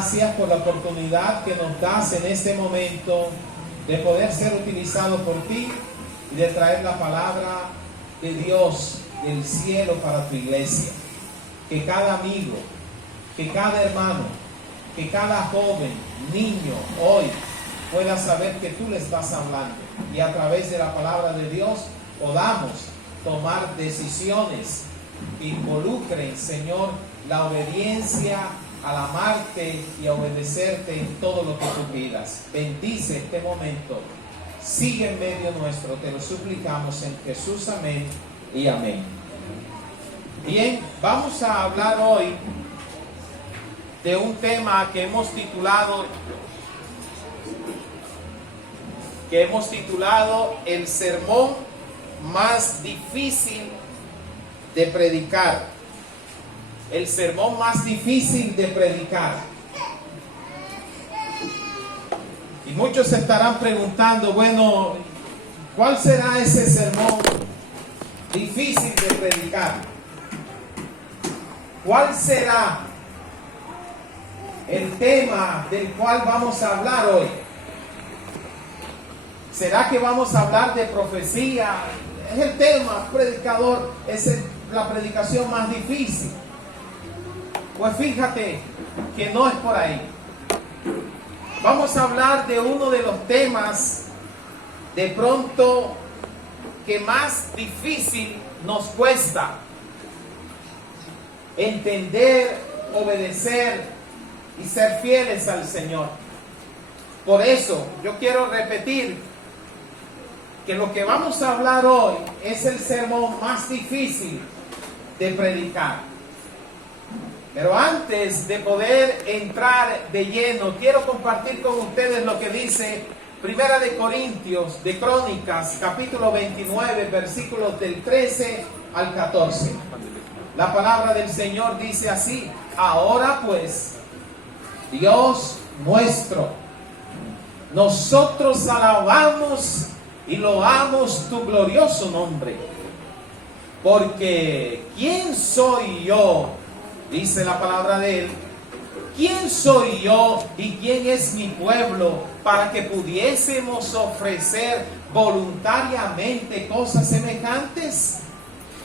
gracias por la oportunidad que nos das en este momento de poder ser utilizado por ti y de traer la palabra de Dios del cielo para tu iglesia. Que cada amigo, que cada hermano, que cada joven, niño, hoy pueda saber que tú le estás hablando y a través de la palabra de Dios podamos tomar decisiones que involucren, Señor, la obediencia al amarte y a obedecerte en todo lo que tú pidas. Bendice este momento. Sigue en medio nuestro. Te lo suplicamos en Jesús. Amén y amén. Bien, vamos a hablar hoy de un tema que hemos titulado el sermón más difícil de predicar. El sermón más difícil de predicar. Y muchos se estarán preguntando, bueno, ¿cuál será ese sermón difícil de predicar? ¿Cuál será el tema del cual vamos a hablar hoy? ¿Será que vamos a hablar de profecía? Es el tema, predicador, es la predicación más difícil. Pues fíjate que no es por ahí. Vamos a hablar de uno de los temas de pronto que más difícil nos cuesta entender, obedecer y ser fieles al Señor. Por eso yo quiero repetir que lo que vamos a hablar hoy es el sermón más difícil de predicar. Pero antes de poder entrar de lleno, quiero compartir con ustedes lo que dice Primera de Corintios, de Crónicas, capítulo 29, versículos del 13 al 14. La palabra del Señor dice así: ahora pues, Dios nuestro, nosotros alabamos y loamos tu glorioso nombre. Porque ¿quién soy yo? Dice la palabra de Él. ¿Quién soy yo y quién es mi pueblo para que pudiésemos ofrecer voluntariamente cosas semejantes?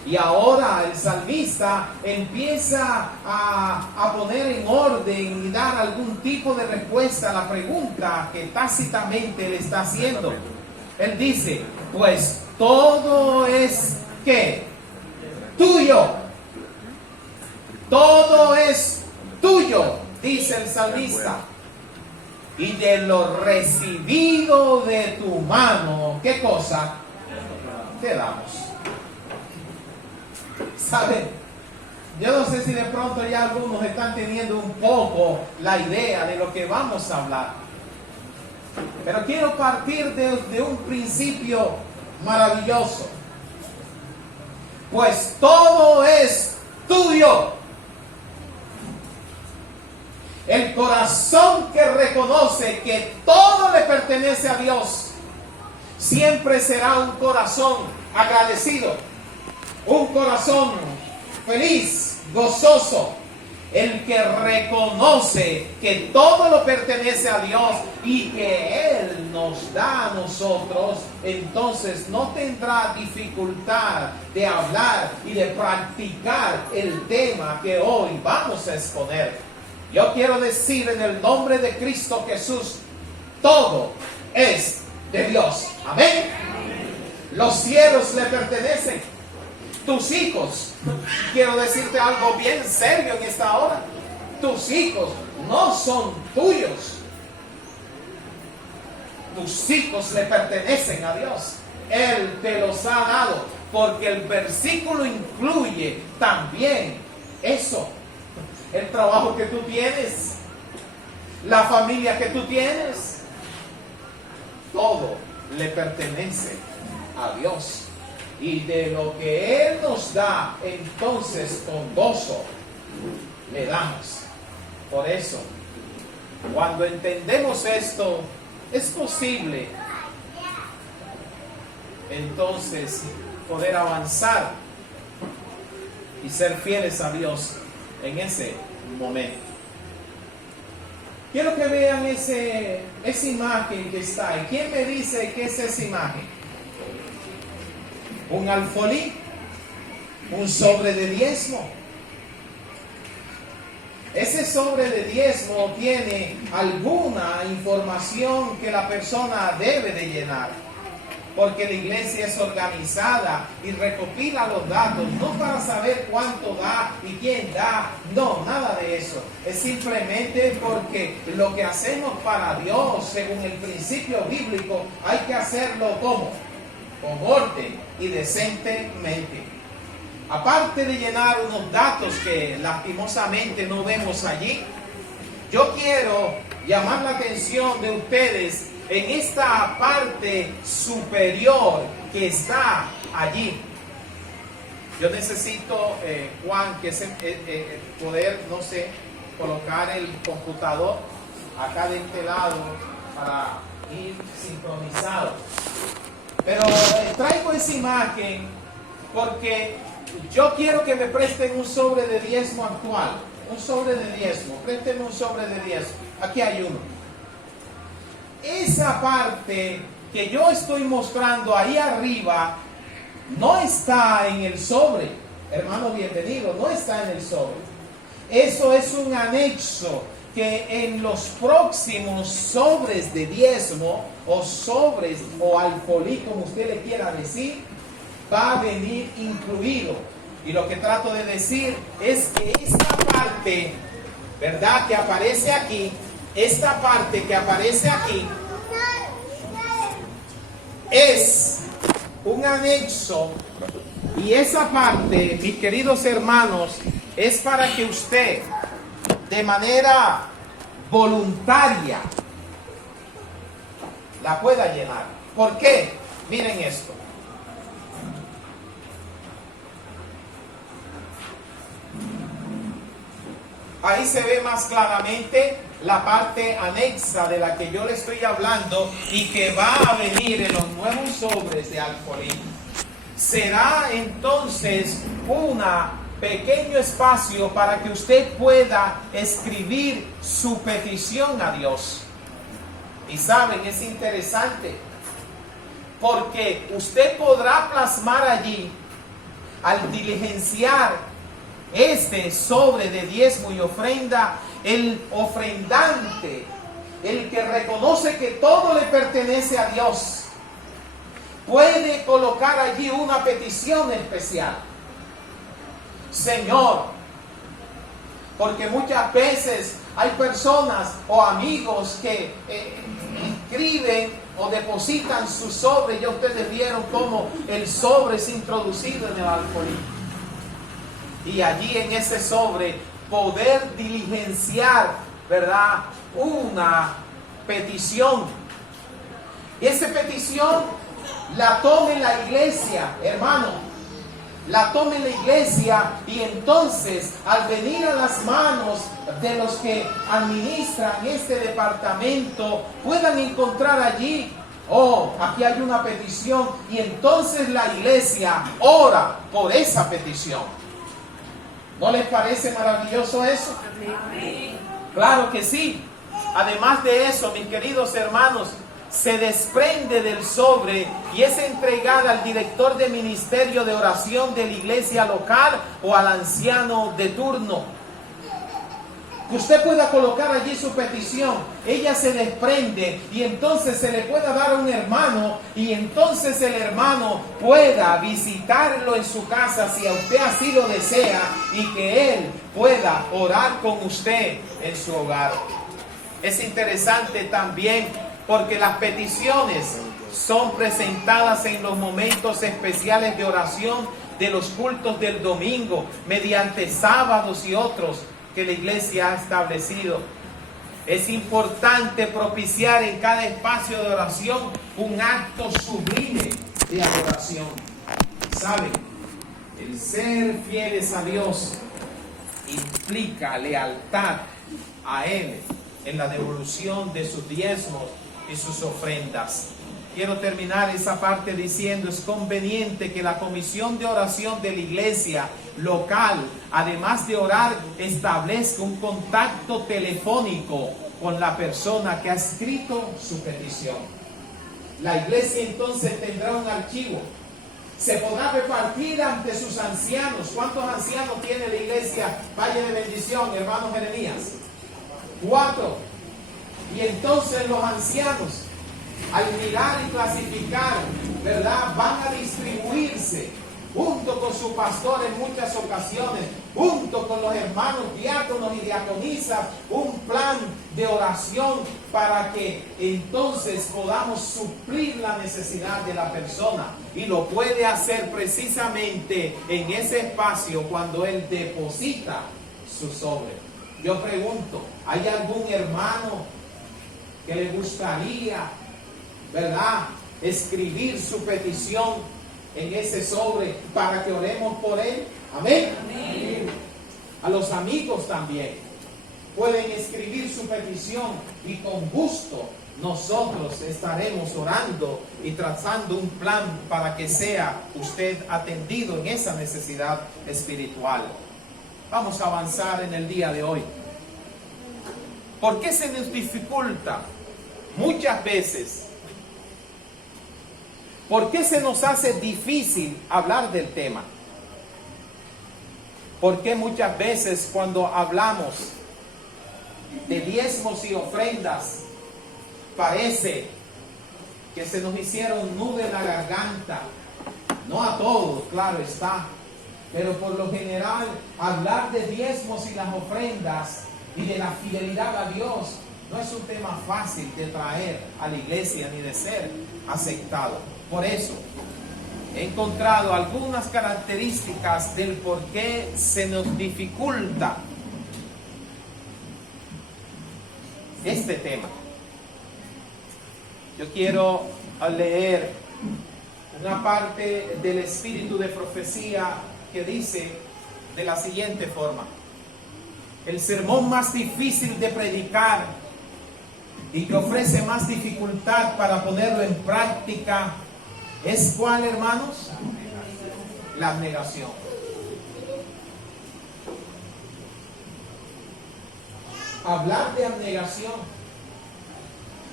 Y ahora el salmista empieza a poner en orden y dar algún tipo de respuesta a la pregunta que tácitamente le está haciendo. Él dice, pues todo es ¿qué? Tuyo. Todo es tuyo, dice el salmista. Y de lo recibido de tu mano, ¿qué cosa? Te damos. ¿Saben? Yo no sé si de pronto ya algunos están teniendo un poco la idea de lo que vamos a hablar. Pero quiero partir de un principio maravilloso. Pues todo es tuyo. El corazón que reconoce que todo le pertenece a Dios siempre será un corazón agradecido, un corazón feliz, gozoso. El que reconoce que todo lo pertenece a Dios y que Él nos da a nosotros, entonces no tendrá dificultad de hablar y de practicar el tema que hoy vamos a exponer. Yo quiero decir en el nombre de Cristo Jesús, todo es de Dios. Amén. Los cielos le pertenecen. Tus hijos, quiero decirte algo bien serio en esta hora. Tus hijos no son tuyos. Tus hijos le pertenecen a Dios. Él te los ha dado, porque el versículo incluye también eso. El trabajo que tú tienes, la familia que tú tienes, todo le pertenece a Dios. Y de lo que Él nos da, entonces con gozo le damos. Por eso, cuando entendemos esto, es posible entonces poder avanzar y ser fieles a Dios en ese momento. Quiero que vean esa imagen que está ahí. ¿Quién me dice qué es esa imagen? Un alfolí, un sobre de diezmo. Ese sobre de diezmo tiene alguna información que la persona debe de llenar, porque la iglesia es organizada y recopila los datos, no para saber cuánto da y quién da, no, nada de eso. Es simplemente porque lo que hacemos para Dios, según el principio bíblico, hay que hacerlo ¿cómo? Con orden y decentemente. Aparte de llenar unos datos que lastimosamente no vemos allí, yo quiero llamar la atención de ustedes en esta parte superior que está allí. Yo necesito, Juan, poder, no sé, colocar el computador acá de este lado para ir sincronizado. Pero traigo esa imagen porque yo quiero que me presten un sobre de diezmo actual. Un sobre de diezmo. Préstenme un sobre de diezmo. Aquí hay uno. Esa parte que yo estoy mostrando ahí arriba no está en el sobre. Hermano, bienvenido. No está en el sobre. Eso es un anexo que en los próximos sobres de diezmo o sobres o alfolí, como usted le quiera decir, va a venir incluido. Y lo que trato de decir es que esta parte, ¿verdad?, que aparece aquí, esta parte que aparece aquí es un anexo, y esa parte, mis queridos hermanos, es para que usted de manera voluntaria la pueda llenar. ¿Por qué? Miren esto. Ahí se ve más claramente la parte anexa de la que yo le estoy hablando y que va a venir en los nuevos sobres de alfolí. Será entonces un pequeño espacio para que usted pueda escribir su petición a Dios. Y saben, es interesante porque usted podrá plasmar allí, al diligenciar este sobre de diezmo y ofrenda, el ofrendante, el que reconoce que todo le pertenece a Dios, puede colocar allí una petición especial. Señor, porque muchas veces hay personas o amigos que inscriben o depositan su sobre. Ya ustedes vieron cómo el sobre es introducido en el alfolí. Y allí en ese sobre poder diligenciar, ¿verdad?, una petición. Y esa petición la tome la iglesia, hermano. La tome la iglesia, y entonces al venir a las manos de los que administran este departamento, puedan encontrar allí, oh, aquí hay una petición, y entonces la iglesia ora por esa petición. ¿No les parece maravilloso eso? Amén. Claro que sí. Además de eso, mis queridos hermanos, se desprende del sobre y es entregada al director de ministerio de oración de la iglesia local o al anciano de turno. Que usted pueda colocar allí su petición, ella se desprende y entonces se le pueda dar a un hermano, y entonces el hermano pueda visitarlo en su casa si a usted así lo desea, y que él pueda orar con usted en su hogar. Es interesante también porque las peticiones son presentadas en los momentos especiales de oración de los cultos del domingo, mediante sábados y otros que la iglesia ha establecido. Es importante propiciar en cada espacio de oración un acto sublime de adoración. ¿Saben? El ser fieles a Dios implica lealtad a Él en la devolución de sus diezmos y sus ofrendas. Quiero terminar esa parte diciendo: es conveniente que la comisión de oración de la iglesia local, además de orar, establezca un contacto telefónico con la persona que ha escrito su petición. La iglesia entonces tendrá un archivo. Se podrá repartir ante sus ancianos. ¿Cuántos ancianos tiene la iglesia Valle de Bendición, hermano Jeremías? 4. Y entonces los ancianos, al mirar y clasificar, ¿verdad?, van a distribuirse junto con su pastor en muchas ocasiones, junto con los hermanos diáconos y diaconisas, un plan de oración para que entonces podamos suplir la necesidad de la persona. Y lo puede hacer precisamente en ese espacio cuando él deposita su sobre. Yo pregunto, ¿hay algún hermano que le gustaría, ¿verdad?, escribir su petición en ese sobre para que oremos por él? Amén. Amén. A los amigos también pueden escribir su petición y con gusto nosotros estaremos orando y trazando un plan para que sea usted atendido en esa necesidad espiritual. Vamos a avanzar en el día de hoy. ¿Por qué se nos dificulta muchas veces? ¿Por qué se nos hace difícil hablar del tema? ¿Por qué muchas veces cuando hablamos de diezmos y ofrendas parece que se nos hicieron nudo en la garganta? No a todos, claro está, pero por lo general hablar de diezmos y las ofrendas y de la fidelidad a Dios no es un tema fácil de traer a la iglesia ni de ser aceptado. Por eso he encontrado algunas características del por qué se nos dificulta este tema. Yo quiero leer una parte del espíritu de profecía que dice de la siguiente forma: el sermón más difícil de predicar y que ofrece más dificultad para ponerlo en práctica, ¿es cuál, hermanos? La abnegación. Hablar de abnegación,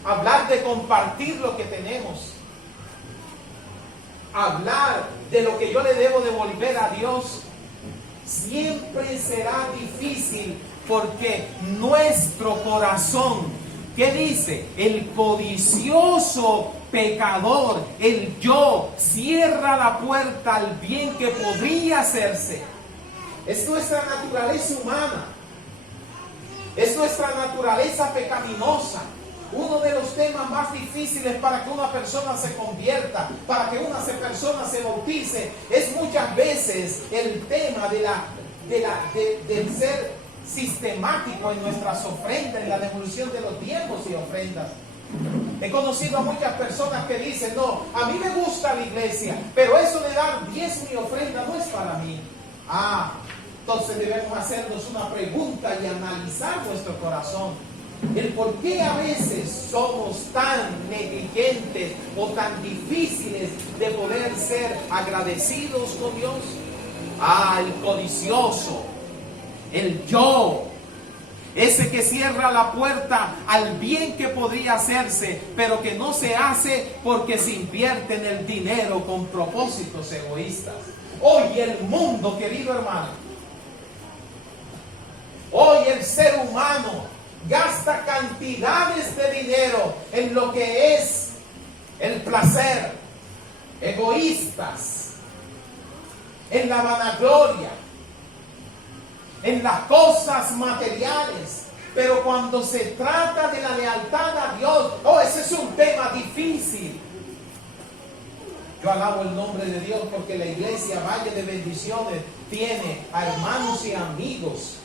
hablar de compartir lo que tenemos, hablar de lo que yo le debo devolver a Dios, siempre será difícil porque nuestro corazón, ¿qué dice? El codicioso pecador, el yo, cierra la puerta al bien que podría hacerse. Es nuestra naturaleza humana. Es nuestra naturaleza pecaminosa. Uno de los temas más difíciles para que una persona se convierta, para que una persona se bautice, es muchas veces el tema del ser sistemático en nuestras ofrendas, en la devolución de los diezmos y ofrendas. He conocido a muchas personas que dicen: no, a mí me gusta la iglesia, pero eso de dar diezmo y ofrenda no es para mí. Entonces debemos hacernos una pregunta y analizar nuestro corazón. El por qué a veces somos tan negligentes o tan difíciles de poder ser agradecidos con Dios. El codicioso, el yo, ese que cierra la puerta al bien que podría hacerse, pero que no se hace porque se invierte en el dinero con propósitos egoístas. Hoy el mundo, querido hermano, hoy el ser humano gasta cantidades de dinero en lo que es el placer, egoístas, en la vanagloria, en las cosas materiales. Pero cuando se trata de la lealtad a Dios, ese es un tema difícil. Yo alabo el nombre de Dios porque la iglesia Valle de Bendiciones tiene a hermanos y amigos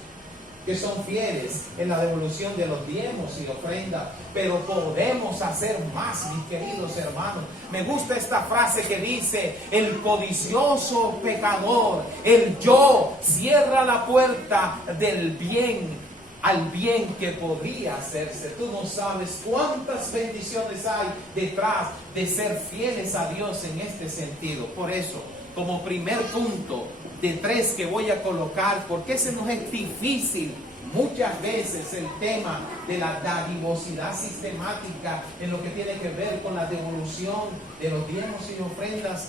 que son fieles en la devolución de los diezmos y ofrendas, pero podemos hacer más, mis queridos hermanos. Me gusta esta frase que dice: el codicioso pecador, el yo, cierra la puerta del bien al bien que podría hacerse. Tú no sabes cuántas bendiciones hay detrás de ser fieles a Dios en este sentido. Por eso, como primer punto de 3 que voy a colocar, ¿por qué se nos es difícil Muchas veces el tema de la dadivosidad sistemática en lo que tiene que ver con la devolución de los diezmos y ofrendas,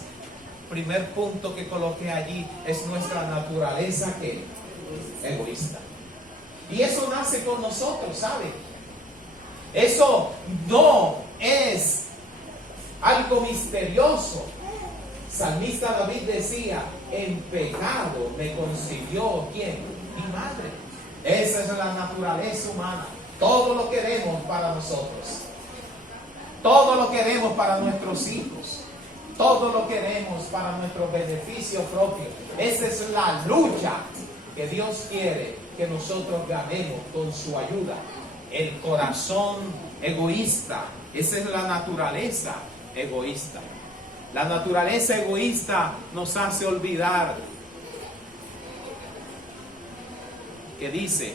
primer punto que coloqué allí es nuestra naturaleza que egoísta. Y eso nace con nosotros, ¿sabe? Eso no es algo misterioso. Salmista David decía, en pecado me concibió, ¿quién? Mi madre. Esa es la naturaleza humana. Todo lo queremos para nosotros. Todo lo queremos para nuestros hijos. Todo lo queremos para nuestro beneficio propio. Esa es la lucha que Dios quiere que nosotros ganemos con su ayuda. El corazón egoísta. Esa es la naturaleza egoísta. La naturaleza egoísta nos hace olvidar que dice: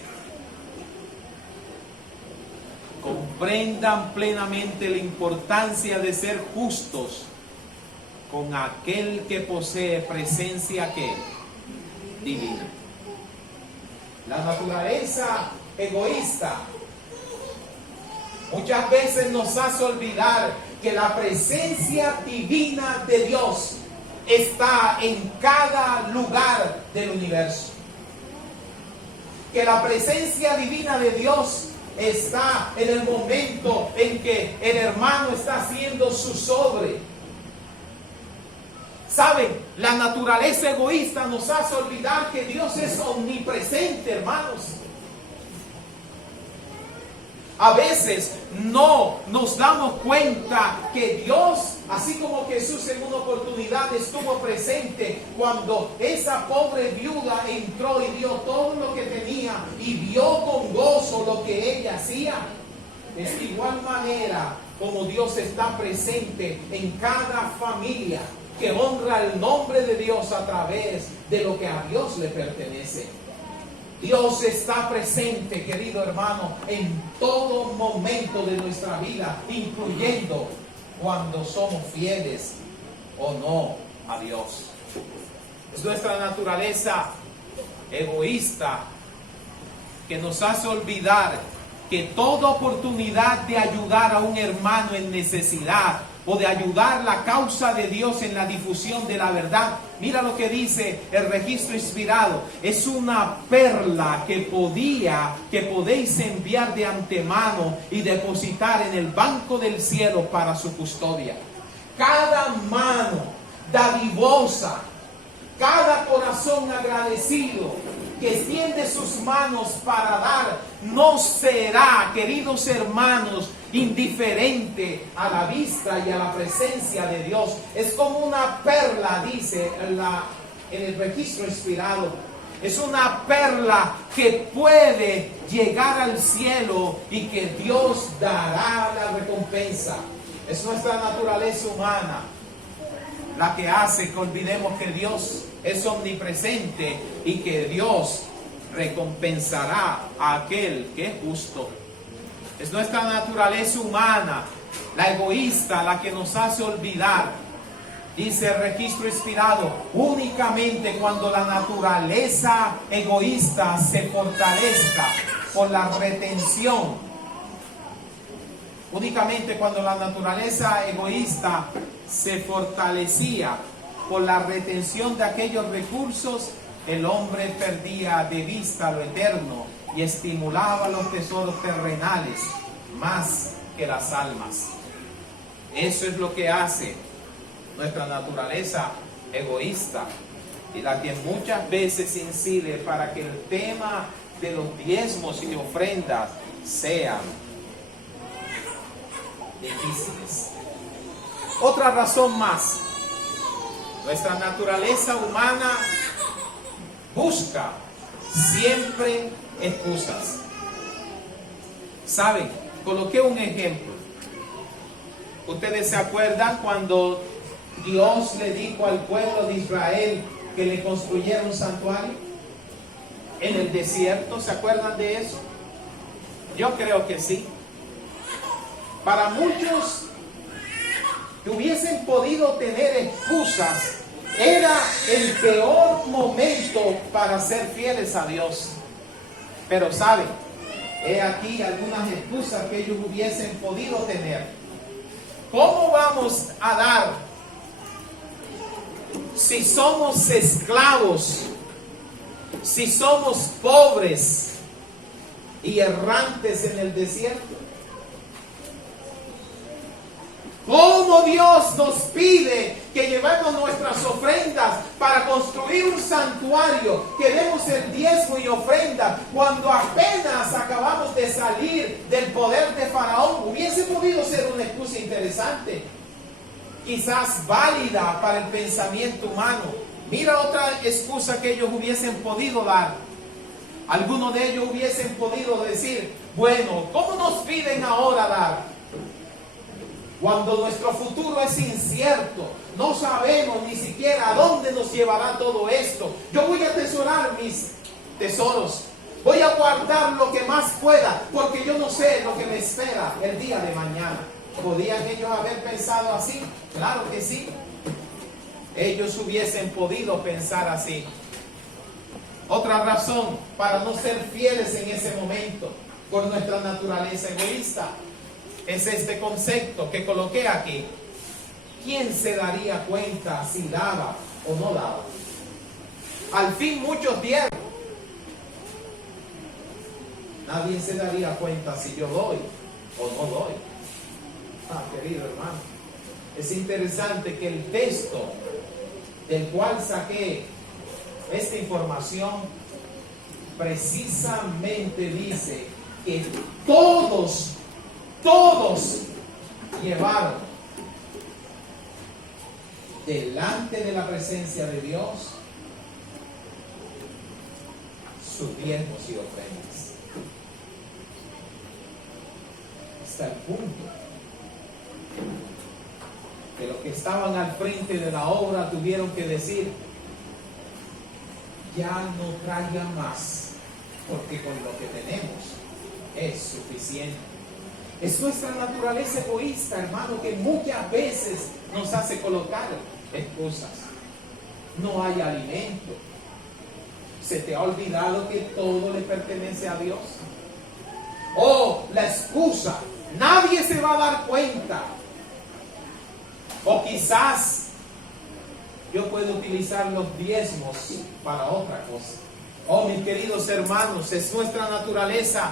comprendan plenamente la importancia de ser justos con aquel que posee presencia que divina. La naturaleza egoísta muchas veces nos hace olvidar que la presencia divina de Dios está en cada lugar del universo. Que la presencia divina de Dios está en el momento en que el hermano está haciendo su sobre. ¿Saben? La naturaleza egoísta nos hace olvidar que Dios es omnipresente, hermanos. A veces no nos damos cuenta que Dios, así como Jesús en una oportunidad estuvo presente cuando esa pobre viuda entró y dio todo lo que tenía y vio con gozo lo que ella hacía. Es de igual manera como Dios está presente en cada familia que honra el nombre de Dios a través de lo que a Dios le pertenece. Dios está presente, querido hermano, en todo momento de nuestra vida, incluyendo cuando somos fieles o no a Dios. Es nuestra naturaleza egoísta que nos hace olvidar que toda oportunidad de ayudar a un hermano en necesidad o de ayudar la causa de Dios en la difusión de la verdad, mira lo que dice el registro inspirado, es una perla que podéis enviar de antemano y depositar en el banco del cielo para su custodia. Cada mano dadivosa, cada corazón agradecido que extiende sus manos para dar, no será, queridos hermanos, indiferente a la vista y a la presencia de Dios. Es como una perla, dice en el registro inspirado. Es una perla que puede llegar al cielo y que Dios dará la recompensa. Es nuestra naturaleza humana la que hace que olvidemos que Dios es omnipresente y que Dios recompensará a aquel que es justo. Es nuestra naturaleza humana, la egoísta, la que nos hace olvidar. Dice el registro inspirado, únicamente cuando la naturaleza egoísta se fortalezca por la retención, únicamente cuando la naturaleza egoísta se fortalecía por la retención de aquellos recursos, el hombre perdía de vista lo eterno y estimulaba los tesoros terrenales más que las almas. Eso es lo que hace nuestra naturaleza egoísta y la que muchas veces incide para que el tema de los diezmos y ofrendas sean difíciles. Otra razón más, nuestra naturaleza humana busca siempre excusas. ¿Saben? Coloqué un ejemplo. Ustedes se acuerdan cuando Dios le dijo al pueblo de Israel que le construyera un santuario en el desierto. ¿Se acuerdan de eso? Yo creo que sí. Para muchos que hubiesen podido tener excusas, era el peor momento para ser fieles a Dios. Pero saben, he aquí algunas excusas que ellos hubiesen podido tener. ¿Cómo vamos a dar si somos esclavos, si somos pobres y errantes en el desierto? ¿Cómo Dios nos pide que llevemos nuestras ofrendas para construir un santuario, que demos el diezmo y ofrenda cuando apenas acabamos de salir del poder de Faraón? Hubiese podido ser una excusa interesante, quizás válida para el pensamiento humano. Mira otra excusa que ellos hubiesen podido dar. Algunos de ellos hubiesen podido decir, bueno, ¿cómo nos piden ahora dar? Cuando nuestro futuro es incierto, no sabemos ni siquiera a dónde nos llevará todo esto. Yo voy a atesorar mis tesoros, voy a guardar lo que más pueda, porque yo no sé lo que me espera el día de mañana. ¿Podían ellos haber pensado así? Claro que sí. Ellos hubiesen podido pensar así. Otra razón para no ser fieles en ese momento, por nuestra naturaleza egoísta, es este concepto que coloqué aquí. ¿Quién se daría cuenta si daba o no daba? Al fin muchos dieron. Nadie se daría cuenta si yo doy o no doy. Querido hermano, es interesante que el texto del cual saqué esta información precisamente dice que todos llevaron delante de la presencia de Dios sus diezmos y ofrendas. Hasta el punto que los que estaban al frente de la obra tuvieron que decir, ya no traigan más, porque con lo que tenemos es suficiente. Es nuestra naturaleza egoísta, hermano, que muchas veces nos hace colocar excusas. No hay alimento. ¿Se te ha olvidado que todo le pertenece a Dios? O la excusa, nadie se va a dar cuenta. O quizás yo puedo utilizar los diezmos para otra cosa. Oh, mis queridos hermanos, es nuestra naturaleza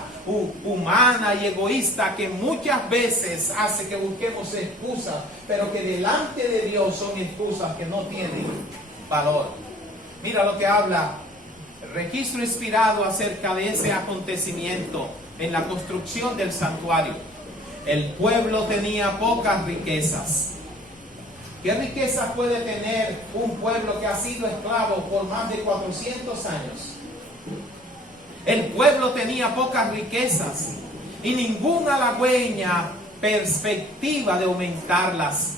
humana y egoísta que muchas veces hace que busquemos excusas, pero que delante de Dios son excusas que no tienen valor. Mira lo que habla el registro inspirado acerca de ese acontecimiento en la construcción del santuario. El pueblo tenía pocas riquezas. ¿Qué riquezas puede tener un pueblo que ha sido esclavo por más de 400 años? El pueblo tenía pocas riquezas y ninguna halagüeña perspectiva de aumentarlas,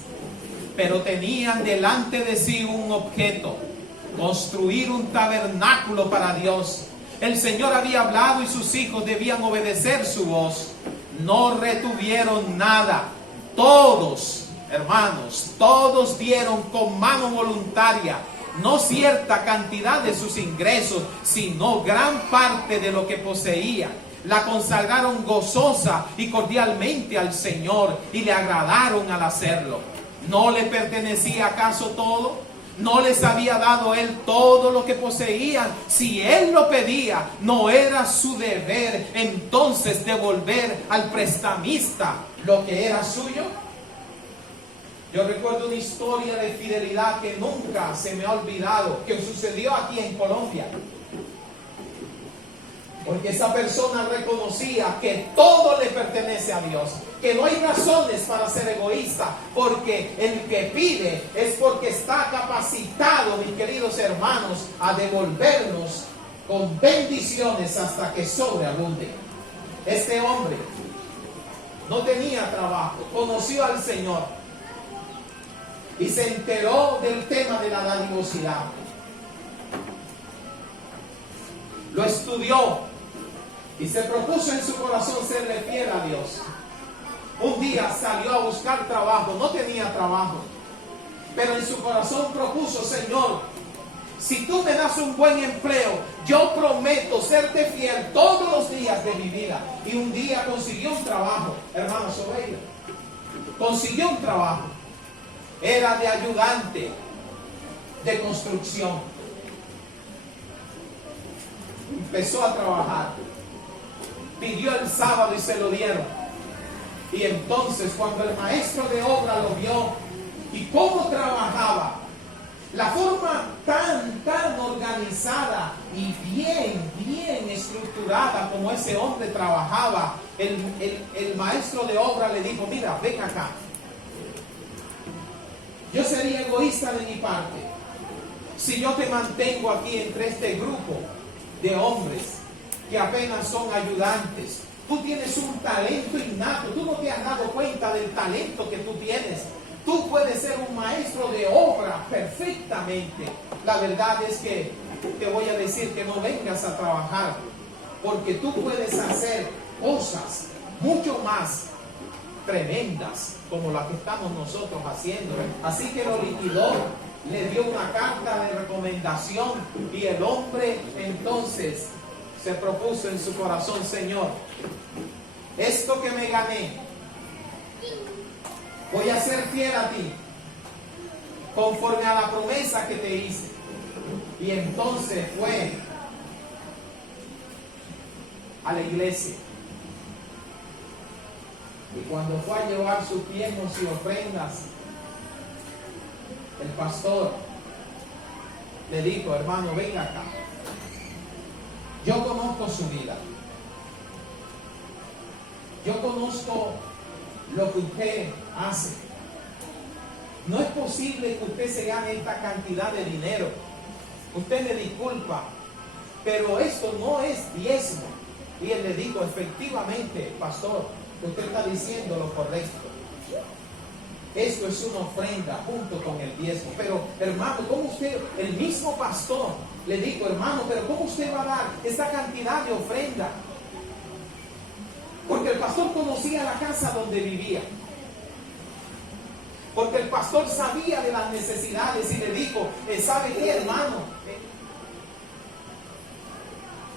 pero tenían delante de sí un objeto: construir un tabernáculo para Dios. El Señor había hablado y sus hijos debían obedecer su voz. No retuvieron nada. Todos, hermanos, todos dieron con mano voluntaria, no cierta cantidad de sus ingresos, sino gran parte de lo que poseía. La consagraron gozosa y cordialmente al Señor y le agradaron al hacerlo. ¿No le pertenecía acaso todo? ¿No les había dado Él todo lo que poseían? Si Él lo pedía, ¿no era su deber entonces devolver al prestamista lo que era suyo? Yo recuerdo una historia de fidelidad que nunca se me ha olvidado, que sucedió aquí en Colombia. Porque esa persona reconocía que todo le pertenece a Dios, que no hay razones para ser egoísta, porque el que pide es porque está capacitado, mis queridos hermanos, a devolvernos con bendiciones hasta que sobreabunde. Este hombre no tenía trabajo, conoció al Señor y se enteró del tema de la dadivosidad. Lo estudió y se propuso en su corazón serle fiel a Dios. Un día salió a buscar trabajo, no tenía trabajo, pero en su corazón propuso: Señor, Si tú me das un buen empleo, yo prometo serte fiel todos los días de mi vida. Y un día consiguió un trabajo, hermano Sobeida. Consiguió un trabajo. Era de ayudante de construcción. Empezó a trabajar. Pidió el sábado y se lo dieron. Y entonces cuando el maestro de obra lo vio y cómo trabajaba, la forma tan organizada y bien estructurada como ese hombre trabajaba, el maestro de obra le dijo: mira, ven acá. Yo sería egoísta de mi parte si yo te mantengo aquí entre este grupo de hombres que apenas son ayudantes. Tú tienes un talento innato, tú no te has dado cuenta del talento que tú tienes. Tú puedes ser un maestro de obra perfectamente. La verdad es que te voy a decir que no vengas a trabajar, porque tú puedes hacer cosas mucho más tremendas como las que estamos nosotros haciendo. Así que lo liquidó, le dio una carta de recomendación y el hombre entonces se propuso en su corazón: Señor, esto que me gané, voy a ser fiel a ti, conforme a la promesa que te hice. Y entonces fue a la iglesia. Y cuando fue a llevar sus diezmos y ofrendas, el pastor le dijo: hermano, venga acá. Yo conozco su vida. Yo conozco lo que usted hace. No es posible que usted se gane esta cantidad de dinero. Usted me disculpa, pero esto no es diezmo. Y él le dijo: efectivamente, pastor, usted está diciendo lo correcto. Esto es una ofrenda junto con el diezmo. Pero hermano, ¿cómo usted, el mismo pastor, le dijo: hermano, pero ¿cómo usted va a dar esta cantidad de ofrenda? Porque el pastor conocía la casa donde vivía. Porque el pastor sabía de las necesidades y le dijo: ¿sabe qué, hermano?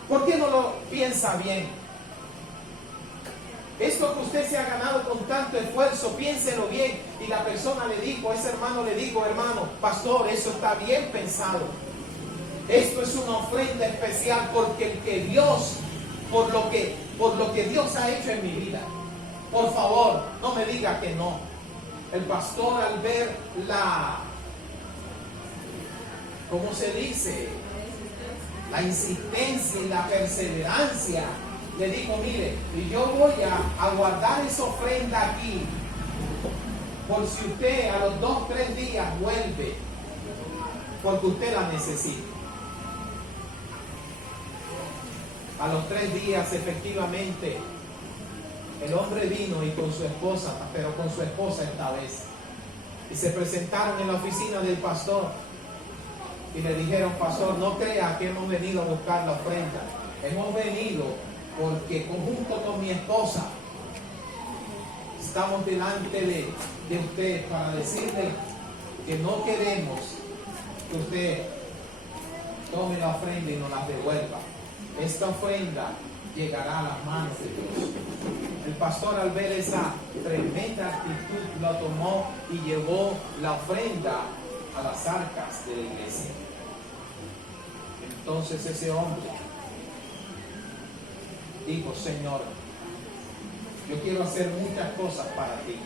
¿Por qué no lo piensa bien? Esto que usted se ha ganado con tanto esfuerzo, piénselo bien. Y la persona le dijo, ese hermano le dijo: hermano, pastor, eso está bien pensado. Esto es una ofrenda especial porque el que Dios, por lo que Dios ha hecho en mi vida. Por favor, no me diga que no. El pastor, al ver ¿cómo se dice? La insistencia y la perseverancia, le dijo: mire, yo voy a guardar esa ofrenda aquí, por si usted a los 2 o 3 días vuelve, porque usted la necesita. A los 3 días, efectivamente, el hombre vino y con su esposa, pero con su esposa esta vez, y se presentaron en la oficina del pastor y le dijeron: pastor, no crea que hemos venido a buscar la ofrenda. Hemos venido porque junto con mi esposa estamos delante de usted para decirle que no queremos que usted tome la ofrenda y nos la devuelva. Esta ofrenda llegará a las manos de Dios. El pastor, al ver esa tremenda actitud, lo tomó y llevó la ofrenda a las arcas de la iglesia. Entonces ese hombre dijo: Señor, yo quiero hacer muchas cosas para ti.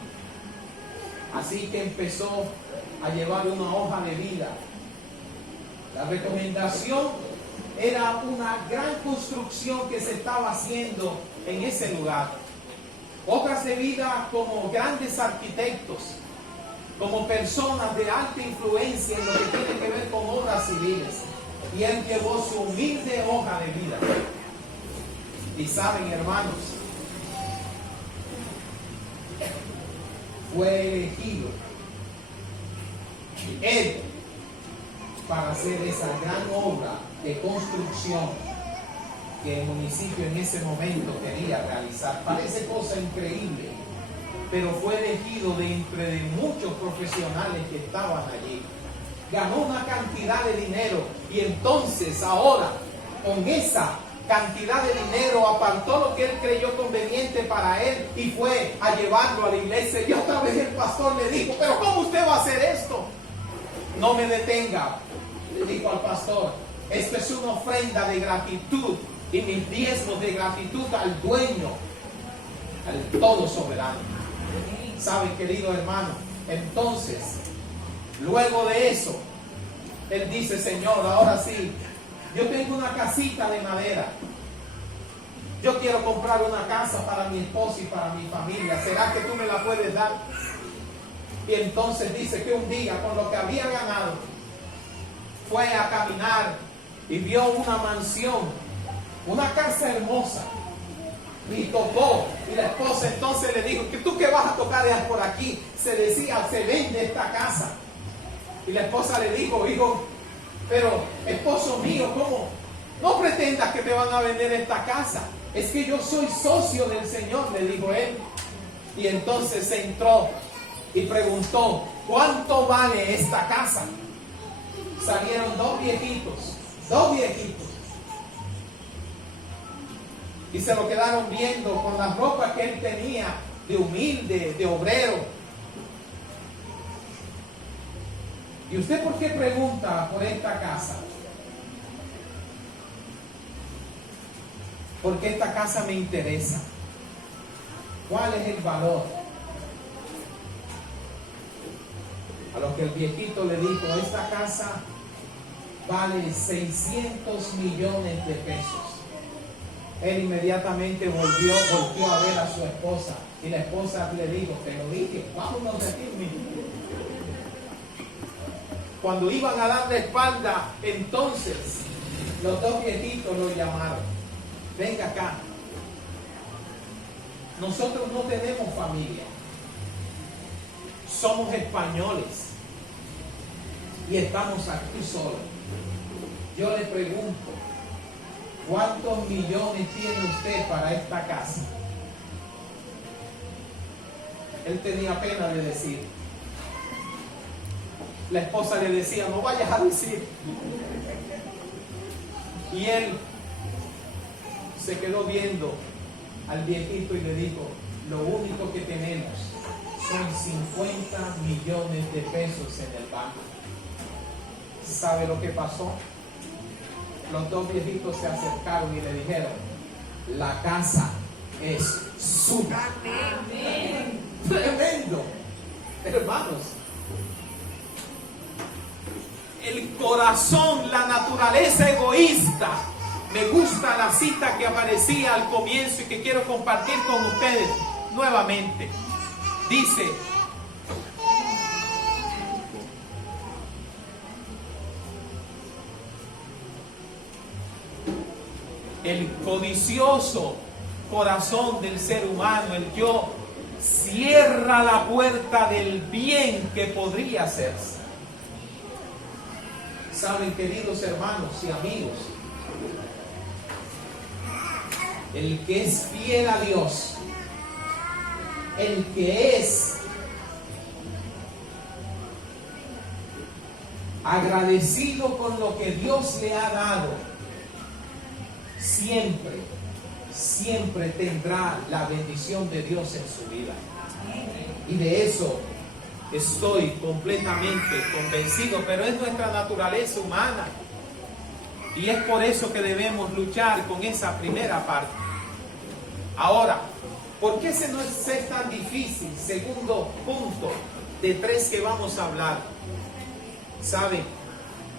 Así que empezó a llevar una hoja de vida. La recomendación era una gran construcción que se estaba haciendo en ese lugar. Hojas de vida como grandes arquitectos, como personas de alta influencia en lo que tiene que ver con obras civiles. Y él llevó su humilde hoja de vida. Y saben, hermanos, fue elegido él para hacer esa gran obra de construcción que el municipio en ese momento quería realizar. Parece cosa increíble, pero fue elegido de entre muchos profesionales que estaban allí. ganó una cantidad de dinero y entonces ahora con esa cantidad de dinero apartó lo que él creyó conveniente para él y fue a llevarlo a la iglesia. Y otra vez el pastor le dijo, pero ¿cómo usted va a hacer esto? No me detenga, le dijo al pastor, esto es una ofrenda de gratitud y mis diezmos de gratitud al dueño, al todo soberano. ¿Saben, querido hermano? Entonces, luego de eso, él dice, Señor, ahora sí, yo tengo una casita de madera. Yo quiero comprar una casa para mi esposa y para mi familia. ¿Será que tú me la puedes dar? Y entonces dice que un día, con lo que había ganado, fue a caminar y vio una mansión, una casa hermosa. Y tocó. Y la esposa entonces le dijo, ¿que tú qué vas a tocar por aquí? Se decía, se vende esta casa. Y la esposa le dijo, hijo, pero esposo mío, ¿cómo? No pretendas que te van a vender esta casa. Es que yo soy socio del Señor, le dijo él. Y entonces se entró y preguntó, ¿cuánto vale esta casa? Salieron dos viejitos. Y se lo quedaron viendo con las ropas que él tenía de humilde, de obrero. ¿Y usted por qué pregunta por esta casa? Porque esta casa me interesa. ¿Cuál es el valor? A lo que el viejito le dijo, esta casa vale 600 millones de pesos. Él inmediatamente volvió a ver a su esposa y la esposa le dijo, te lo dije, vámonos de aquí, mi hijo. Cuando iban a dar la espalda, entonces los dos viejitos lo llamaron. Venga acá. Nosotros no tenemos familia. Somos españoles. Y estamos aquí solos. Yo le pregunto, ¿cuántos millones tiene usted para esta casa? Él tenía pena de decir. La esposa le decía, no vayas a decir. Y él se quedó viendo al viejito y le dijo, lo único que tenemos son 50 millones de pesos en el banco. ¿Sabe lo que pasó? Los dos viejitos se acercaron y le dijeron, la casa es suya. Amén. Tremendo, hermanos. El corazón, la naturaleza egoísta. Me gusta la cita que aparecía al comienzo y que quiero compartir con ustedes nuevamente. Dice, el codicioso corazón del ser humano, el yo, cierra la puerta del bien que podría hacerse. Saben, queridos hermanos y amigos, el que es fiel a Dios, el que es agradecido con lo que Dios le ha dado, siempre tendrá la bendición de Dios en su vida. Y de eso estoy completamente convencido, pero es nuestra naturaleza humana. Y es por eso que debemos luchar con esa primera parte. Ahora, ¿por qué se nos es tan difícil? Segundo punto de 3 que vamos a hablar. ¿Saben?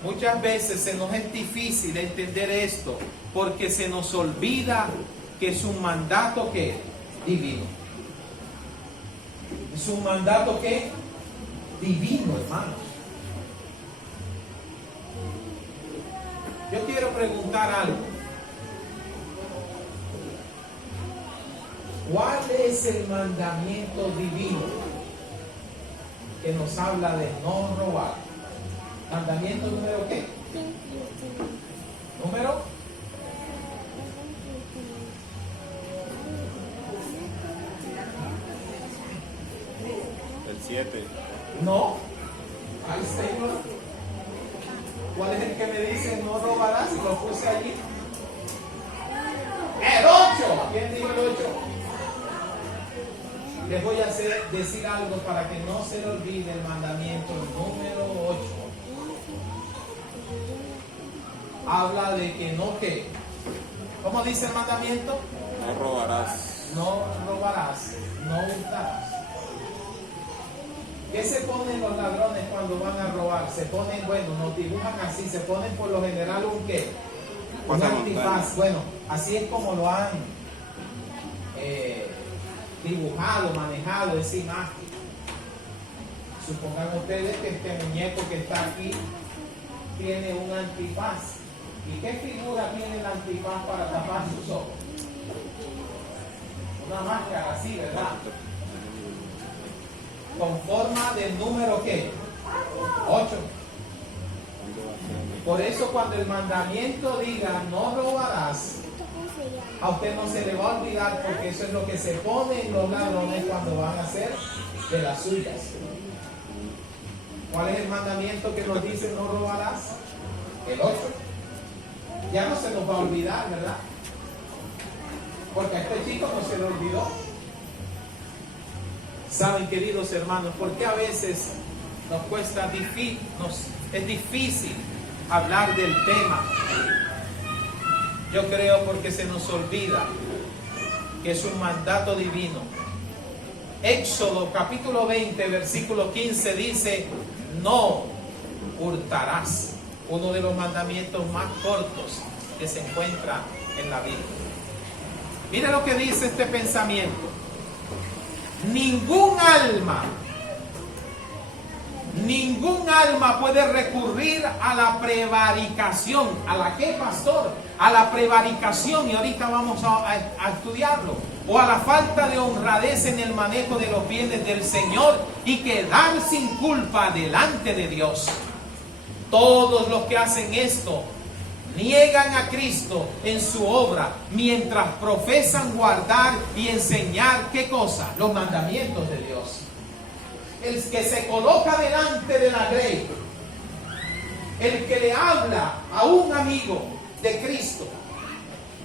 Muchas veces se nos es difícil entender esto porque se nos olvida que es un mandato que divino. Es un mandato que divino, hermanos. Yo quiero preguntar algo. ¿Cuál es el mandamiento divino que nos habla de no robar? ¿Mandamiento número qué? ¿Número? El 7. No. Ahí está. que me dicen no robarás y lo puse allí. El 8. ¿Quién dijo el 8? Les voy a decir algo para que no se le olvide el mandamiento número 8. Habla de que no que. ¿Cómo dice el mandamiento? No robarás. No robarás, no hurtarás. ¿Qué se ponen los ladrones cuando van a robar? Se ponen, bueno, nos dibujan así, se ponen por lo general un qué? Un antifaz. Bueno, así es como lo han dibujado, manejado esa imagen. Supongan ustedes que este muñeco que está aquí tiene un antifaz. ¿Y qué figura tiene el antifaz para tapar sus ojos? Una máscara así, ¿verdad? Con forma del número ¿qué? 8. Por eso cuando el mandamiento diga no robarás, a usted no se le va a olvidar, porque eso es lo que se ponen los ladrones cuando van a hacer de las suyas. ¿Cuál es el mandamiento que nos dice no robarás? El 8. Ya no se nos va a olvidar, ¿verdad? Porque a este chico no se le olvidó. Saben, queridos hermanos, porque a veces nos cuesta es difícil hablar del tema. Yo creo porque se nos olvida que es un mandato divino. Éxodo capítulo 20, versículo 15 dice: no hurtarás. Uno de los mandamientos más cortos que se encuentra en la Biblia. Mire lo que dice este pensamiento. Ningún alma puede recurrir a la prevaricación. ¿A la qué, pastor? A la prevaricación, y ahorita vamos a estudiarlo. O a la falta de honradez en el manejo de los bienes del Señor y quedar sin culpa delante de Dios. Todos los que hacen esto niegan a Cristo en su obra mientras profesan guardar y enseñar, ¿qué cosa? Los mandamientos de Dios. El que se coloca delante de la grey, el que le habla a un amigo de Cristo,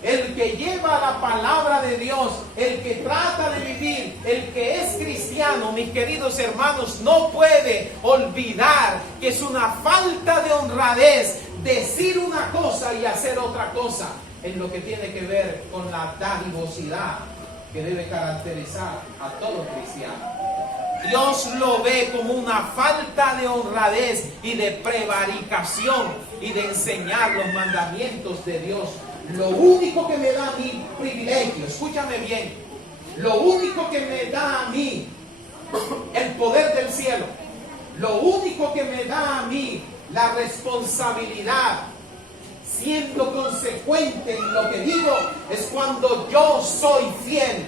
el que lleva la palabra de Dios, el que trata de vivir, el que es cristiano, mis queridos hermanos, no puede olvidar que es una falta de honradez decir una cosa y hacer otra cosa en lo que tiene que ver con la dadivosidad que debe caracterizar a todo cristiano. Dios lo ve como una falta de honradez y de prevaricación y de enseñar los mandamientos de Dios. Lo único que me da a mí privilegio, escúchame bien, lo único que me da a mí el poder del cielo, lo único que me da a mí la responsabilidad, siendo consecuente en lo que digo, es cuando yo soy fiel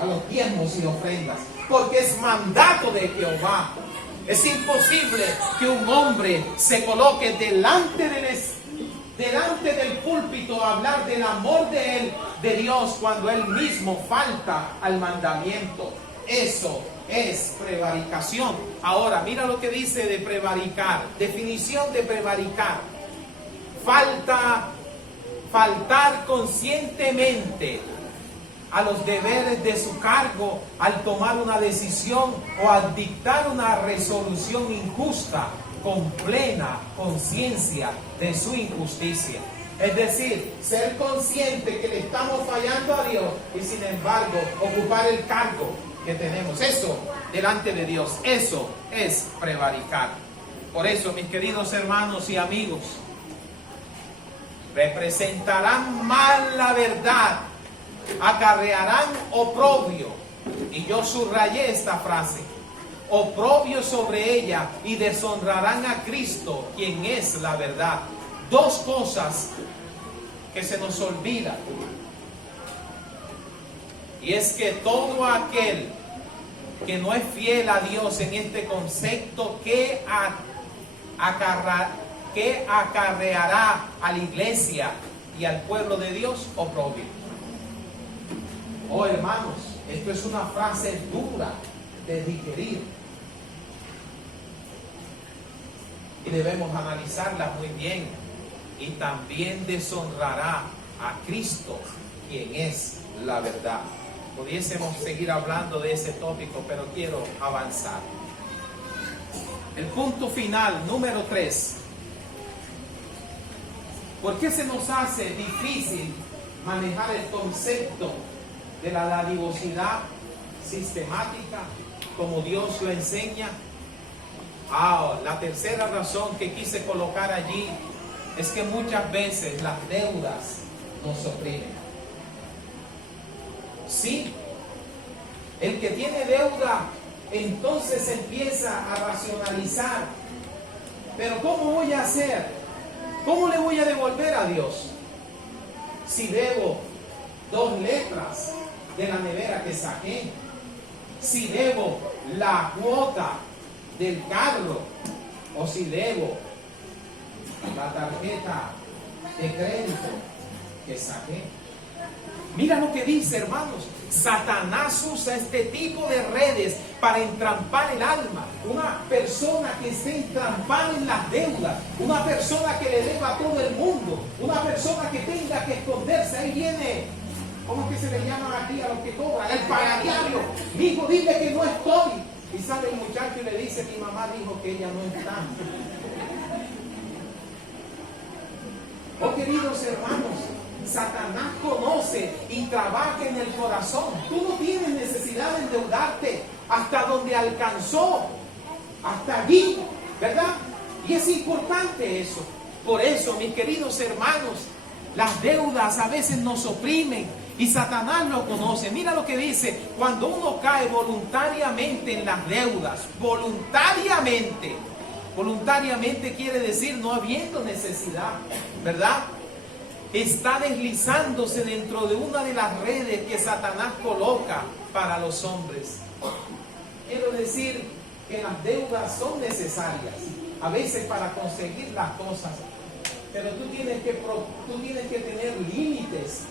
a los diezmos y ofrendas, porque es mandato de Jehová. Es imposible que un hombre se coloque delante del púlpito a hablar del amor de él, de Dios, cuando él mismo falta al mandamiento. Eso es prevaricación. Ahora, mira lo que dice de prevaricar. Definición de prevaricar: faltar conscientemente a los deberes de su cargo al tomar una decisión o al dictar una resolución injusta con plena conciencia de su injusticia. Es decir, ser consciente que le estamos fallando a Dios y sin embargo ocupar el cargo que tenemos. Eso, delante de Dios, eso es prevaricar. Por eso, mis queridos hermanos y amigos, representarán mal la verdad, acarrearán oprobio, y yo subrayé esta frase, oprobio sobre ella, y deshonrarán a Cristo, quien es la verdad. Dos cosas que se nos olvidan, y es que todo aquel que no es fiel a Dios en este concepto, que acarreará a la iglesia y al pueblo de Dios oprobio. Oh, hermanos, esto es una frase dura de digerir y debemos analizarla muy bien. y también deshonrará a Cristo, quien es la verdad. Pudiésemos seguir hablando de ese tópico, pero quiero avanzar. El punto final, número 3. ¿Por qué se nos hace difícil manejar el concepto de la dadivosidad sistemática como Dios lo enseña? La tercera razón que quise colocar allí es que muchas veces las deudas nos oprimen. Sí, el que tiene deuda entonces empieza a racionalizar. Pero ¿cómo voy a hacer? ¿Cómo le voy a devolver a Dios si debo 2 letras de la nevera que saqué? Si debo la cuota del carro, o si debo la tarjeta de crédito que saqué. Mira lo que dice, hermanos. Satanás usa este tipo de redes para entrampar el alma. Una persona que esté entrampada en las deudas, una persona que le deba a todo el mundo, una persona que tenga que esconderse. Ahí viene, ¿cómo es que se le llama aquí a los que cobran? El pagadiario. Hijo, dile que no estoy. Y sale el muchacho y le dice: mi mamá dijo que ella no está. Oh, queridos hermanos, Satanás conoce y trabaja en el corazón. Tú no tienes necesidad de endeudarte hasta donde alcanzó, hasta allí, ¿verdad? Y es importante eso. Por eso, mis queridos hermanos, las deudas a veces nos oprimen y Satanás lo conoce. Mira lo que dice: cuando uno cae voluntariamente en las deudas, voluntariamente quiere decir no habiendo necesidad, ¿verdad? Está deslizándose dentro de una de las redes que Satanás coloca para los hombres. Quiero decir que las deudas son necesarias a veces para conseguir las cosas, pero tú tienes que tener límites.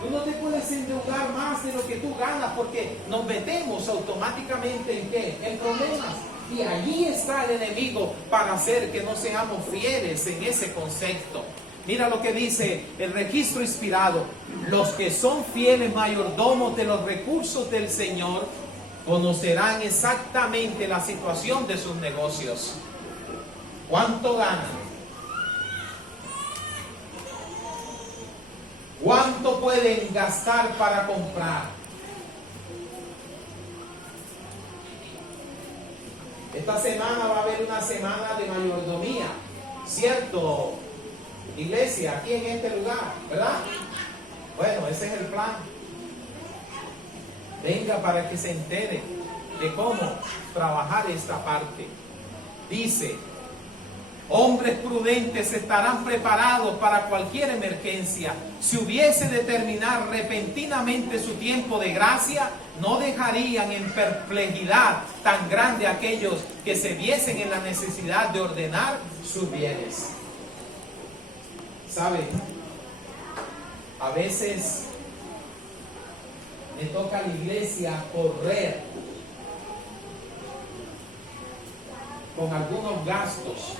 Tú no te puedes endeudar más de lo que tú ganas, porque nos metemos automáticamente ¿en qué? En problemas. Y allí está el enemigo para hacer que no seamos fieles en ese concepto. Mira lo que dice el registro inspirado: los que son fieles mayordomos de los recursos del Señor conocerán exactamente la situación de sus negocios. ¿Cuánto ganan? ¿Cuánto pueden gastar para comprar? Esta semana va a haber una semana de mayordomía, ¿cierto, iglesia? Aquí en este lugar, ¿verdad? Bueno, ese es el plan. Venga para que se entere de cómo trabajar esta parte. Dice: hombres prudentes estarán preparados para cualquier emergencia. Si hubiese de terminar repentinamente su tiempo de gracia, no dejarían en perplejidad tan grande a aquellos que se viesen en la necesidad de ordenar sus bienes. ¿Sabe? A veces le toca a la iglesia correr con algunos gastos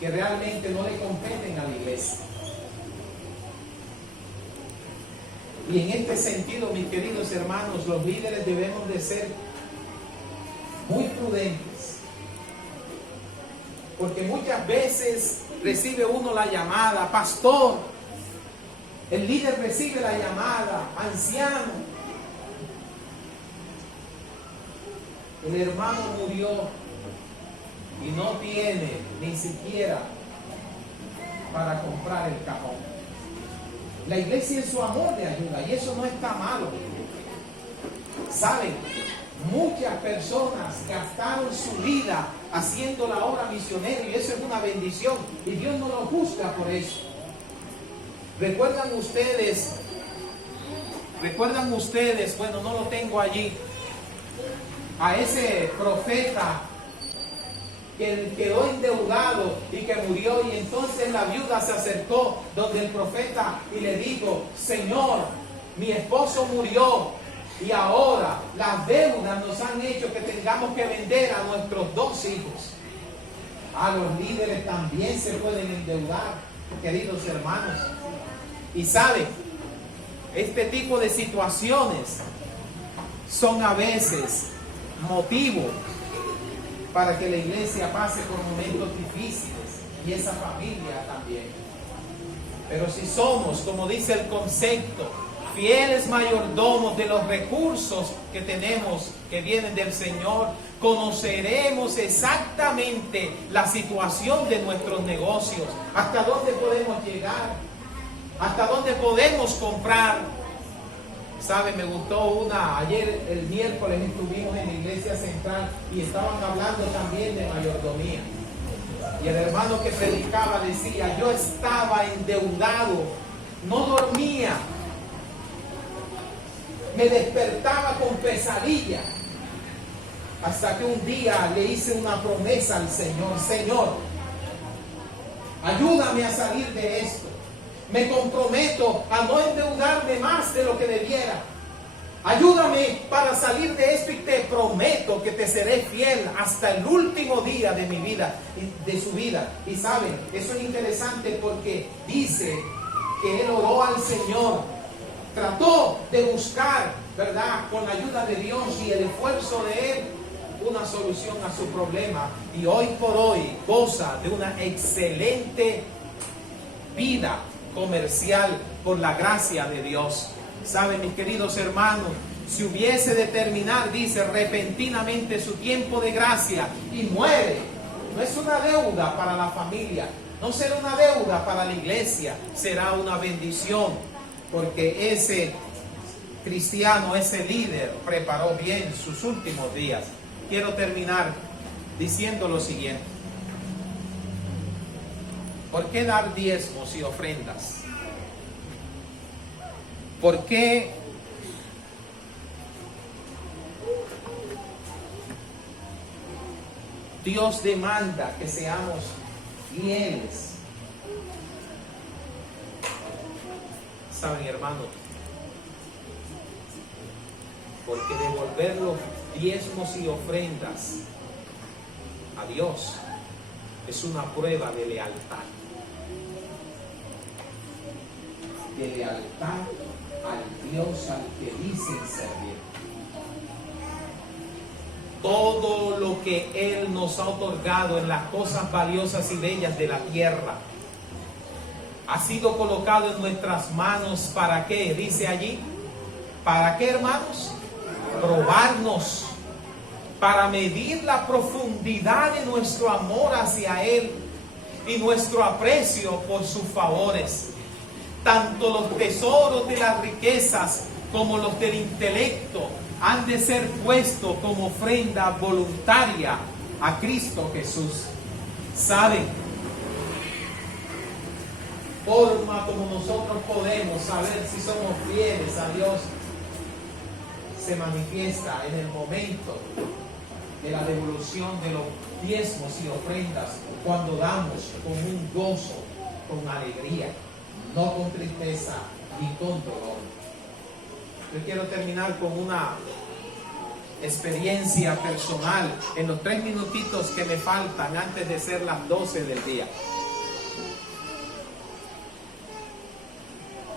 que realmente no le competen a la iglesia. Y en este sentido, mis queridos hermanos, los líderes debemos de ser muy prudentes, porque muchas veces recibe uno la llamada: pastor, el líder recibe la llamada: anciano, el hermano murió y no tiene ni siquiera para comprar el cajón. La iglesia en su amor le ayuda, y eso no está malo. ¿Saben? Muchas personas gastaron su vida haciendo la obra misionera, y eso es una bendición, y Dios no lo juzga por eso. ¿Recuerdan ustedes, bueno, no lo tengo allí, a ese profeta que quedó endeudado y que murió? Y entonces la viuda se acercó donde el profeta y le dijo: Señor, mi esposo murió y ahora las deudas nos han hecho que tengamos que vender a nuestros 2 hijos. A los líderes también se pueden endeudar. queridos hermanos. Y saben, este tipo de situaciones son a veces motivo para que la iglesia pase por momentos difíciles y esa familia también. Pero si somos, como dice el concepto, fieles mayordomos de los recursos que tenemos, que vienen del Señor, conoceremos exactamente la situación de nuestros negocios, hasta dónde podemos llegar, hasta dónde podemos comprar. ¿Sabe? Me gustó ayer el miércoles estuvimos en la iglesia central y estaban hablando también de mayordomía. Y el hermano que predicaba decía, yo estaba endeudado, no dormía, me despertaba con pesadilla, hasta que un día le hice una promesa al Señor: Señor, ayúdame a salir de esto. Me comprometo a no endeudarme más de lo que debiera. Ayúdame para salir de esto y te prometo que te seré fiel hasta el último día de mi vida, de su vida. Y saben, eso es interesante porque dice que él oró al Señor, trató de buscar, ¿verdad?, con la ayuda de Dios y el esfuerzo de él, una solución a su problema. Y hoy por hoy goza de una excelente vida comercial por la gracia de Dios. Saben, mis queridos hermanos, si hubiese de terminar, dice, repentinamente su tiempo de gracia y muere, no es una deuda para la familia, no será una deuda para la iglesia, será una bendición, porque ese cristiano, ese líder, preparó bien sus últimos días. Quiero terminar diciendo lo siguiente: ¿por qué dar diezmos y ofrendas? ¿Por qué Dios demanda que seamos fieles? Saben, hermanos, porque devolver los diezmos y ofrendas a Dios es una prueba de lealtad. De lealtad al Dios al que dicen servir. Todo lo que Él nos ha otorgado en las cosas valiosas y bellas de la tierra ha sido colocado en nuestras manos. ¿Para qué? Dice allí. ¿Para qué, hermanos? Probarnos, para medir la profundidad de nuestro amor hacia Él y nuestro aprecio por sus favores. Tanto los tesoros de las riquezas como los del intelecto han de ser puestos como ofrenda voluntaria a Cristo Jesús. ¿Saben? Forma como nosotros podemos saber si somos fieles a Dios se manifiesta en el momento de la devolución de los diezmos y ofrendas, cuando damos con un gozo, con alegría, no con tristeza ni con dolor. Yo quiero terminar con una experiencia personal en los 3 minutitos que me faltan antes de ser las 12 del día.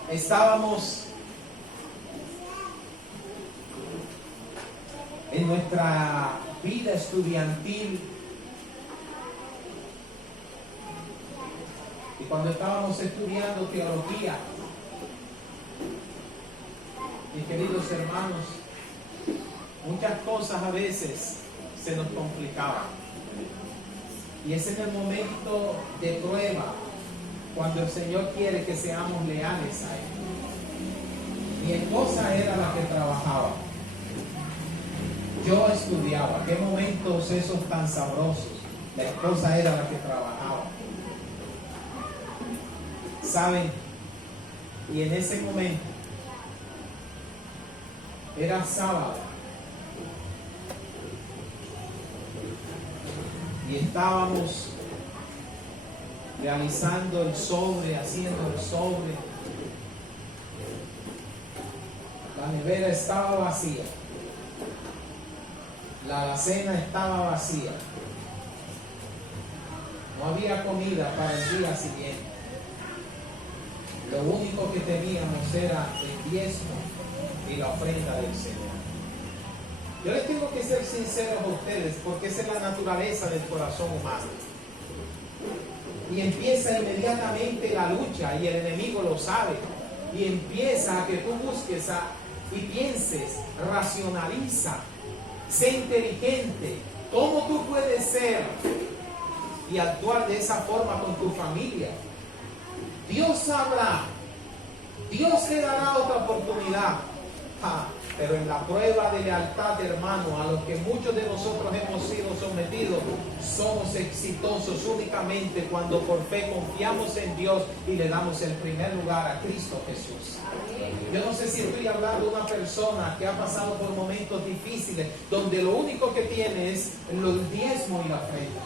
Estábamos en nuestra vida estudiantil y cuando estábamos estudiando teología, mis queridos hermanos, muchas cosas a veces se nos complicaban, y es en el momento de prueba cuando el Señor quiere que seamos leales a Él. Mi esposa era la que trabajaba, yo estudiaba. Qué momentos esos tan sabrosos. La esposa era la que trabajaba. ¿Saben? Y en ese momento era sábado y estábamos realizando el sobre, haciendo el sobre. La nevera estaba vacía, la alacena estaba vacía, no había comida para el día siguiente. Lo único que teníamos era el diezmo y la ofrenda del Señor. Yo les tengo que ser sincero a ustedes, porque esa es la naturaleza del corazón humano. Y empieza inmediatamente la lucha, y el enemigo lo sabe. Y empieza a que tú busques y pienses, racionaliza, sé inteligente. ¿Cómo tú puedes ser y actuar de esa forma con tu familia? Dios sabrá, Dios te dará otra oportunidad. Pero en la prueba de lealtad, hermano, a los que muchos de nosotros hemos sido sometidos, somos exitosos únicamente cuando por fe confiamos en Dios y le damos el primer lugar a Cristo Jesús. Yo no sé si estoy hablando de una persona que ha pasado por momentos difíciles, donde lo único que tiene es el diezmo y la ofrenda.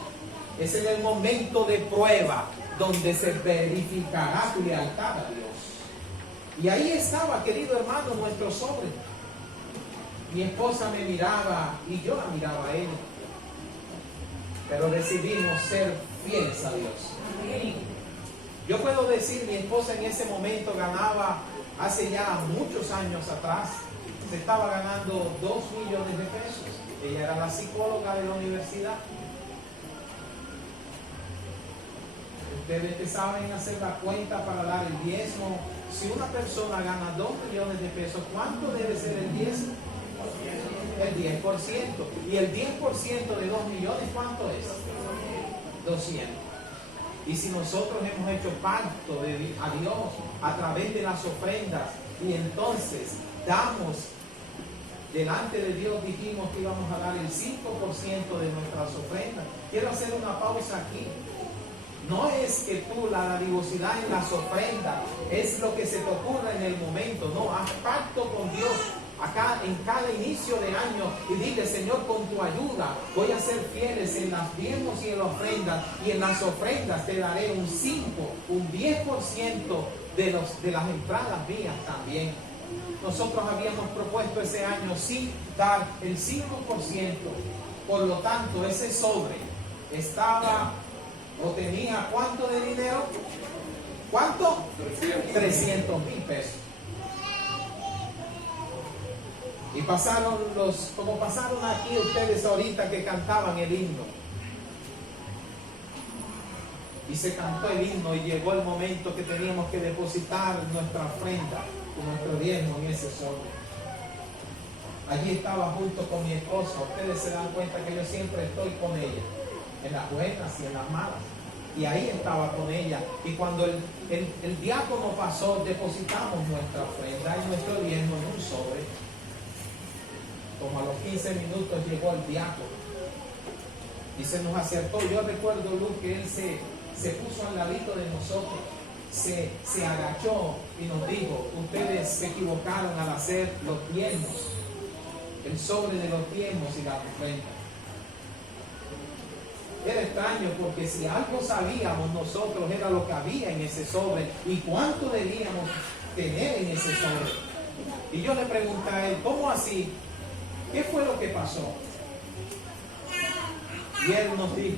Es en el momento de prueba donde se verificará tu lealtad a Dios. Y ahí estaba, querido hermano, nuestro sobre. Mi esposa me miraba y yo la miraba a él. Pero decidimos ser fieles a Dios. Yo puedo decir, mi esposa en ese momento ganaba, hace ya muchos años atrás, se estaba ganando 2 millones de pesos. Ella era la psicóloga de la universidad. Ustedes que saben hacer la cuenta para dar el diezmo, si una persona gana 2 millones de pesos, ¿cuánto debe ser el diezmo? El 10%. Y el 10% de 2 millones, ¿cuánto es? 200. Y si nosotros hemos hecho pacto a Dios a través de las ofrendas, y entonces damos delante de Dios, dijimos que íbamos a dar el 5% de nuestras ofrendas. Quiero hacer una pausa aquí. No es que tú la dadivosidad en las ofrendas es lo que se te ocurra en el momento. No, haz pacto con Dios acá en cada inicio de año y dile: Señor, con tu ayuda voy a ser fieles en las diezmos y en las ofrendas, y en las ofrendas te daré un 10% de las entradas mías también. Nosotros habíamos propuesto ese año sí dar el 5%. Por lo tanto, ese sobre estaba o tenía ¿cuánto de dinero? ¿Cuánto? 300,000 pesos. Y pasaron como pasaron aquí ustedes ahorita que cantaban el himno. Y se cantó el himno y llegó el momento que teníamos que depositar nuestra ofrenda, nuestro diezmo en ese sobre. Allí estaba junto con mi esposa. Ustedes se dan cuenta que yo siempre estoy con ella, en las buenas y en las malas. Y ahí estaba con ella. Y cuando el diácono pasó, depositamos nuestra ofrenda y nuestro diezmo en un sobre. Como a los 15 minutos llegó el diácono y se nos acercó. Yo recuerdo, Luz, que él se puso al ladito de nosotros, se agachó y nos dijo: ustedes se equivocaron al hacer los diezmos, el sobre de los diezmos y la ofrenda. Era extraño, porque si algo sabíamos nosotros era lo que había en ese sobre y cuánto debíamos tener en ese sobre. Y yo le pregunté a él: ¿cómo así? ¿Qué fue lo que pasó? Y él nos dijo: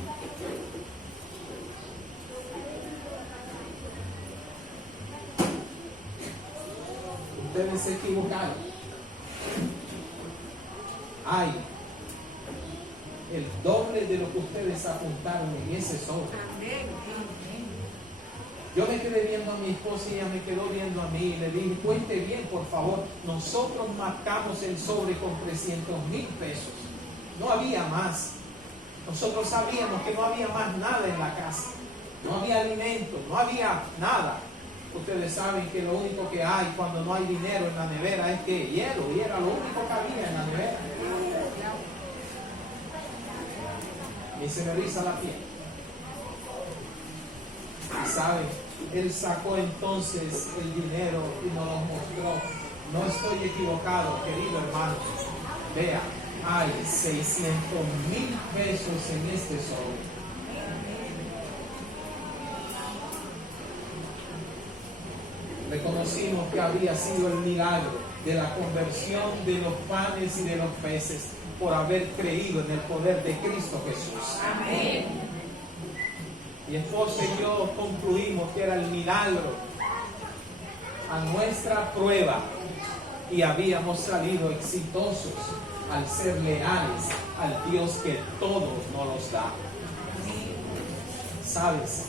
ustedes se equivocaron. Hay el doble de lo que ustedes apuntaron en ese sobre. Yo me quedé viendo a mi esposa y ella me quedó viendo a mí y le dije: cuente bien, por favor. Nosotros marcamos el sobre con 300,000 pesos. No había más. Nosotros sabíamos que no había más nada en la casa. No había alimento, no había nada. Ustedes saben que lo único que hay cuando no hay dinero en la nevera es que hielo, y era lo único que había en la nevera. Y se me eriza la piel. Y saben, él sacó entonces el dinero y nos lo mostró. No estoy equivocado, querido hermano. Vea, hay 600,000 pesos en este sobre. Reconocimos que había sido el milagro de la conversión de los panes y de los peces por haber creído en el poder de Cristo Jesús. Amén. Mi esposa y yo concluimos que era el milagro a nuestra prueba y habíamos salido exitosos al ser leales al Dios que todo nos los da. ¿Sabes?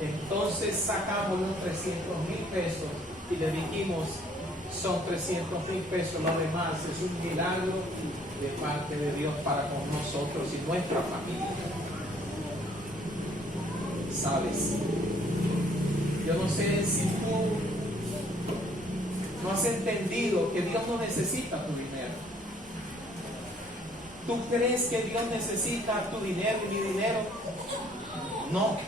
Entonces sacamos los 300,000 pesos y le dijimos, son 300,000 pesos, lo demás es un milagro de parte de Dios para con nosotros y nuestra familia. ¿Sabes? Yo no sé si tú no has entendido que Dios no necesita tu dinero. ¿Tú crees que Dios necesita tu dinero y mi dinero? No.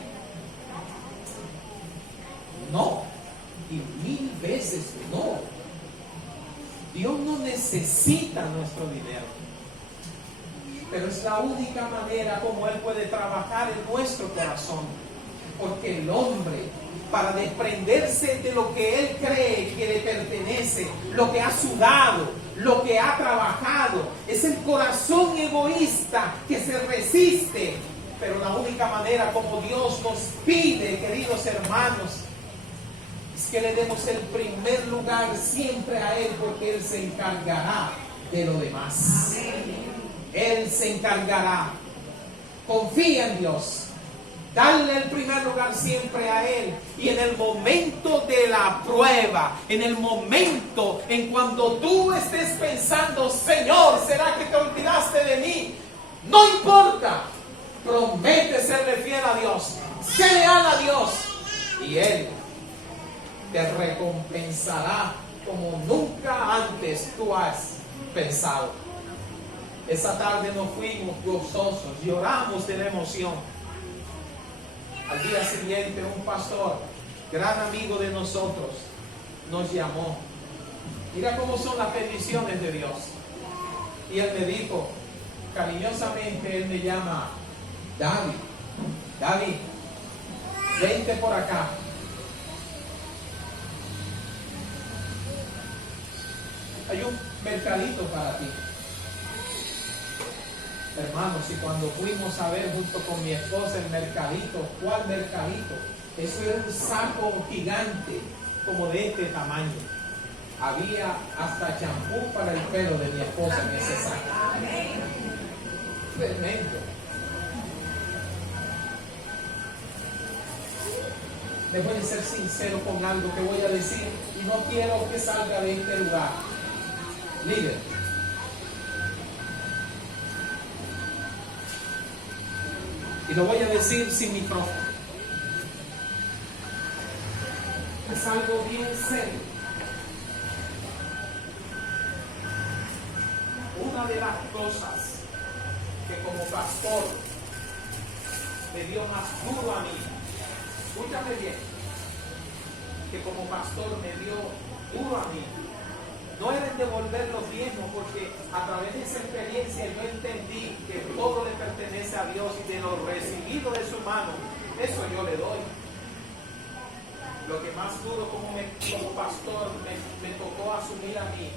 No. Y 1000 veces no. Dios no necesita nuestro dinero. Pero es la única manera como Él puede trabajar en nuestro corazón. Porque el hombre, para desprenderse de lo que él cree que le pertenece, lo que ha sudado, lo que ha trabajado, es el corazón egoísta que se resiste. Pero la única manera como Dios nos pide, queridos hermanos, es que le demos el primer lugar siempre a Él, porque Él se encargará de lo demás. Él se encargará. Confía en Dios. Darle el primer lugar siempre a Él. Y en el momento de la prueba, en el momento en cuando tú estés pensando, Señor, ¿será que te olvidaste de mí? No importa. Promete serle fiel a Dios. Sé leal a Dios. Y Él te recompensará como nunca antes tú has pensado. Esa tarde nos fuimos gozosos, lloramos de la emoción. Al día siguiente un pastor, gran amigo de nosotros, nos llamó. Mira cómo son las bendiciones de Dios. Y él me dijo, cariñosamente él me llama David, vente por acá. Hay un mercadito para ti. Hermanos, y cuando fuimos a ver junto con mi esposa el mercadito, ¿cuál mercadito? Eso era un saco gigante, como de este tamaño. Había hasta champú para el pelo de mi esposa en ese saco. Tremendo. Les voy a ser sincero con algo que voy a decir y no quiero que salga de este lugar. Líder. Y lo voy a decir sin micrófono. Es algo bien serio. Una de las cosas que como pastor me dio más duro a mí, escúchame bien, que como pastor me dio duro a mí, no era en devolver los diezmos, porque a través de esa experiencia yo entendí que todo le pertenece a Dios y de lo recibido de su mano, eso yo le doy. Lo que más duro como pastor me tocó asumir a mí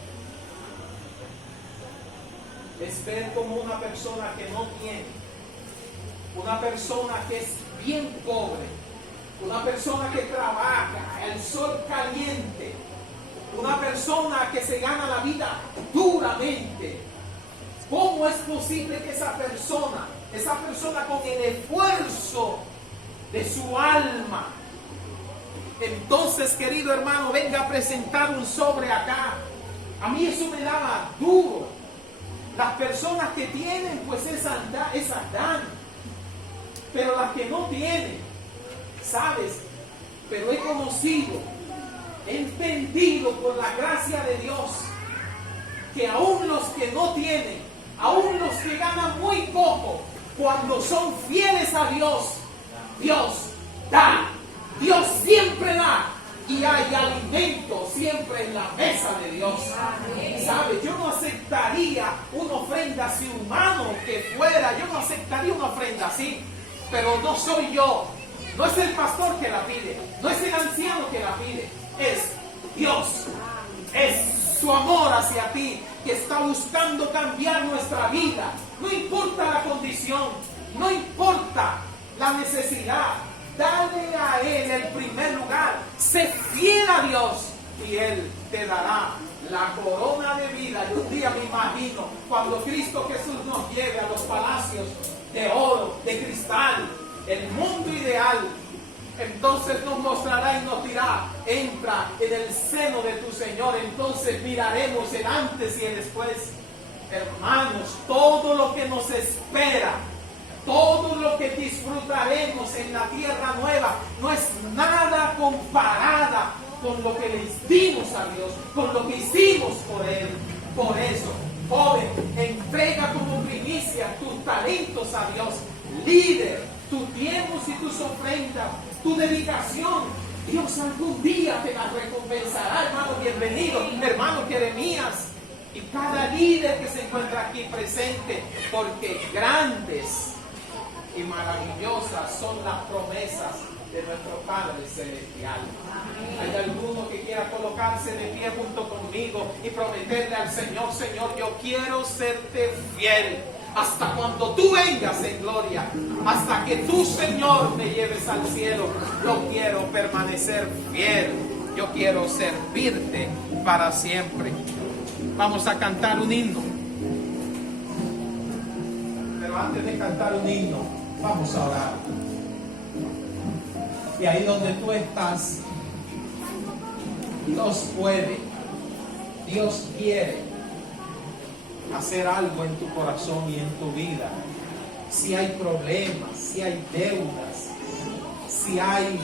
es ver como una persona que no tiene, una persona que es bien pobre, una persona que trabaja, el sol caliente, una persona que se gana la vida duramente. ¿Cómo es posible que esa persona con el esfuerzo de su alma, entonces, querido hermano, venga a presentar un sobre acá? A mí eso me daba duro. Las personas que tienen, pues esas dan. Pero las que no tienen, ¿sabes? Pero he conocido, he entendido por la gracia de Dios que aún los que no tienen, aún los que ganan muy poco, cuando son fieles a Dios, Dios da. Dios siempre da. Y hay alimento siempre en la mesa de Dios. ¿Sabe? Yo no aceptaría una ofrenda así humano que fuera. Yo no aceptaría una ofrenda así. Pero no soy yo. No es el pastor que la pide. No es el anciano que la pide. Es Dios. Es su amor hacia ti que está buscando cambiar nuestra vida. No importa la condición. No importa la necesidad. Dale a Él el primer lugar. Sé fiel a Dios. y Él te dará la corona de vida. Y un día me imagino cuando Cristo Jesús nos lleve a los palacios de oro, de cristal, el mundo ideal. Entonces nos mostrará y nos dirá: entra en el seno de tu Señor. Entonces miraremos el antes y el después. Hermanos, todo lo que nos espera, todo lo que disfrutaremos en la tierra nueva, no es nada comparada con lo que le dimos a Dios, con lo que hicimos por Él. Por eso, joven, entrega como primicia tus talentos a Dios. Líder, tus tiempos y tus ofrendas, tu dedicación. Dios algún día te la recompensará, hermano. Bienvenido, hermano Jeremías, y cada líder que se encuentra aquí presente, porque grandes y maravillosas son las promesas de nuestro Padre Celestial. Hay alguno que quiera colocarse de pie junto conmigo y prometerle al Señor: Señor, yo quiero serte fiel hasta cuando tú vengas en gloria, hasta que tú, Señor, me lleves al cielo. Yo quiero permanecer fiel, yo quiero servirte para siempre. Vamos a cantar un himno. Pero antes de cantar un himno, vamos a orar. Y ahí donde tú estás, Dios puede, Dios quiere hacer algo en tu corazón y en tu vida. Si hay problemas, si hay deudas, si hay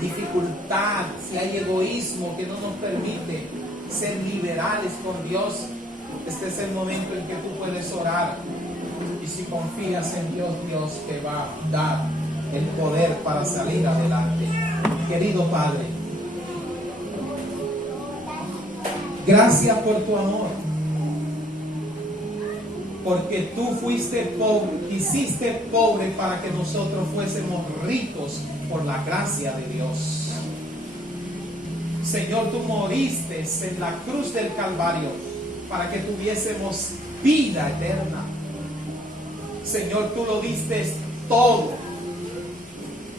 dificultad, si hay egoísmo que no nos permite ser liberales con Dios, este es el momento en que tú puedes orar. Y si confías en Dios, Dios te va a dar el poder para salir adelante. Querido Padre, gracias por tu amor, porque tú fuiste pobre, hiciste pobre para que nosotros fuésemos ricos por la gracia de Dios. Señor, tú moriste en la cruz del Calvario para que tuviésemos vida eterna. Señor, tú lo diste todo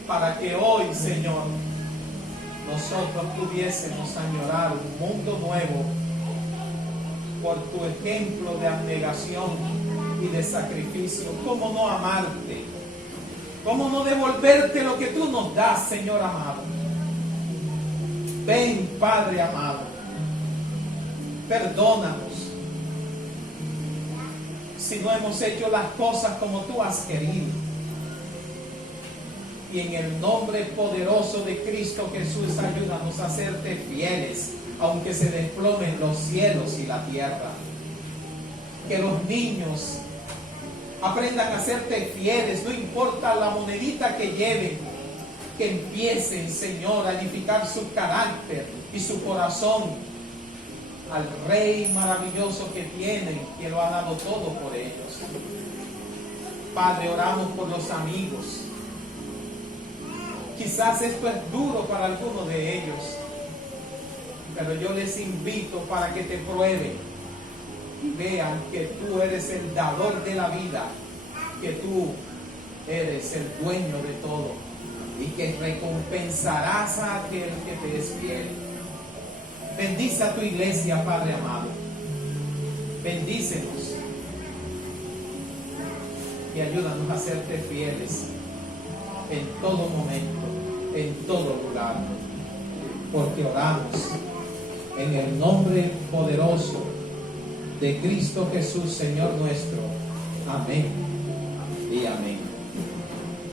para que hoy, Señor, nosotros pudiésemos añorar un mundo nuevo por tu ejemplo de abnegación y de sacrificio. ¿Cómo no amarte? ¿Cómo no devolverte lo que tú nos das, Señor amado? Ven, Padre amado, perdónanos si no hemos hecho las cosas como tú has querido. Y en el nombre poderoso de Cristo Jesús, ayúdanos a serte fieles, aunque se desplomen los cielos y la tierra. Que los niños aprendan a serte fieles, no importa la monedita que lleven. Que empiecen, Señor, a edificar su carácter y su corazón al Rey maravilloso que tienen, que lo ha dado todo por ellos. Padre, oramos por los amigos. Quizás esto es duro para algunos de ellos, pero yo les invito para que te prueben y vean que tú eres el dador de la vida, que tú eres el dueño de todo y que recompensarás a aquel que te es fiel. Bendice a tu iglesia, Padre amado. Bendícenos y ayúdanos a serte fieles en todo momento, en todo lugar, porque oramos en el nombre poderoso de Cristo Jesús, Señor nuestro. Amén y amén.